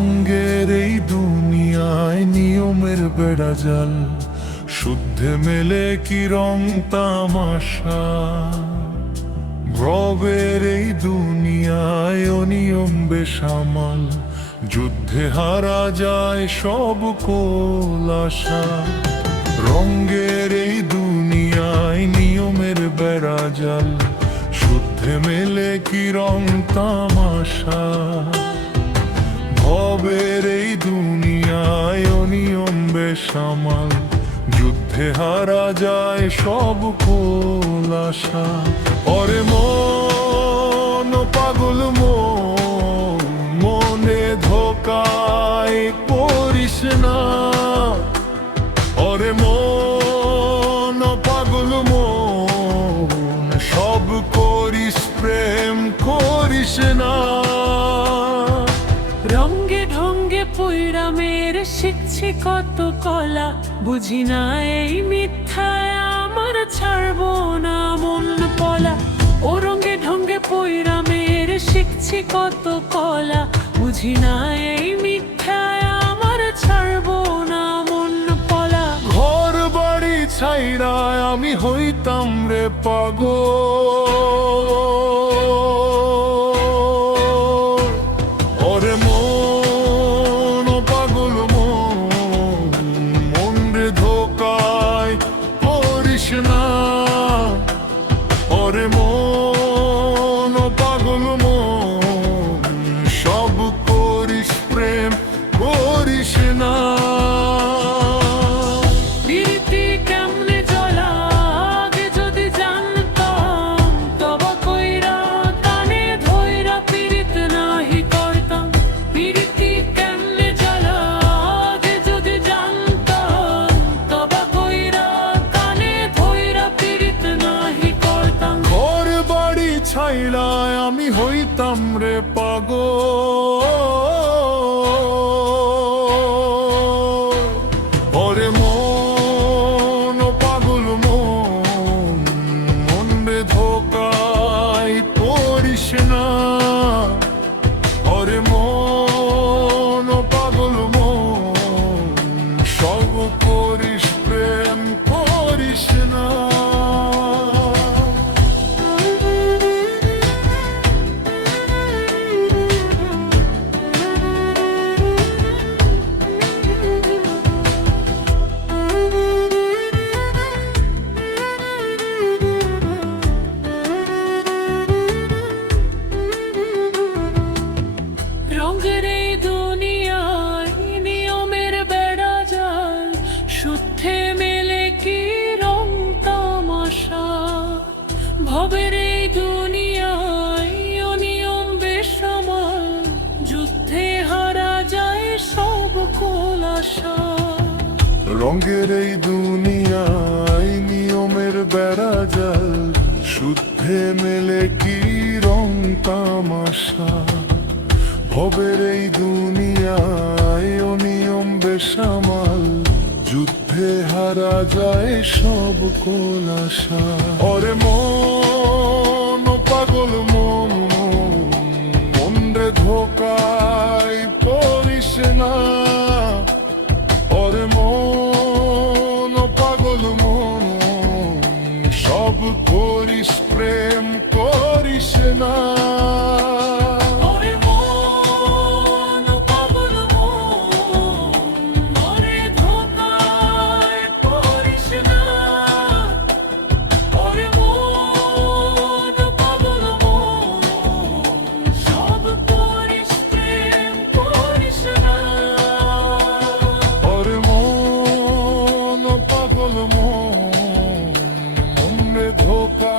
রঙের এই দুনিয়ায় নিয়মের বেড়াজাল, শুদ্ধে মেলে কি রং তামাশা। রবের এই দুনিয়ায় অনিয়ম বেসামাল, যুদ্ধে হারা যায় সব কোল আশা। রঙের এই দুনিয়ায় নিয়মের বেড়াজাল, শুদ্ধে মেলে কি রং তামাশা। ভবের এই দুনিয়ায় অনিয়ম বেসামাল, যুদ্ধে হারা যায় সব কোল আশা। ওরে মন পাগল মন, মনে ধোকায় পড়িস না। ওরে মন পাগল মন, সব করিস প্রেম করিস না। রঙ্গে ঢঙ্গে পইরা মেরে শিখছি কত কলা, বুঝি না এই মিথ্যায় আমার ছাড়বো না মন পলা। ও রঙ্গে ঢঙ্গে পইরা মেরে শিখছি কত কলা, বুঝি না এই মিথ্যায় আমার ছাড়বো না মন পলা। ঘর বাড়ি ছাইরা আমি হইতাম রে পাগল। ওরে মন পাগল মন, মন রে ধোকায় পড়িস না। ওরে মন পাগল মন, সব করিস প্রেম করিস না। প্রীতি কেমনে জ্বলা আগে যদি জানতাম, তবা কইরা কানে ধইরা পীড়িত নাহি করতাম। প্রীতি কেমনে জ্বলা আগে যদি জানতাম, তবা কইরা কানে ধইরা পীড়িত নাহি করতাম। ঘর বাড়ি ছাইলা আমি হইতাম রে পাগল। ওরে মন পাগল মন, মন রে ধোকায় পড়িস না। ওরে মন পাগল মন, সব করিস প্রেম করিস না। রঙের এই দুনিয়ায় নিয়মের বেড়াজাল, শুদ্ধে মেলে কি রং তামাশা। ভবের এই দুনিয়ায় অনিয়ম বেসামাল, যুদ্ধে হারা যায় সব কোল আশা। রঙের এই দুনিয়ায় নিয়মের বেড়াজাল, শুদ্ধে মেলে কি রং তামাশা। ভবের এই দুনিয়ায় অনিয়ম বেসামাল, যুদ্ধে হারা যায় সব কোল আশা। ওরে মন পাগল মন, মন রে ধোকায় পড়িস না। ওরে মন পাগল মন, সব করিস প্রেম করিস না। ওরে মন পাগল মন, ওরে ধোকায় পড়িস না। ওরে মন পাগল মন, সব করিস প্রেম করিস না। ওরে মন পাগল মন, মন রে ধোকা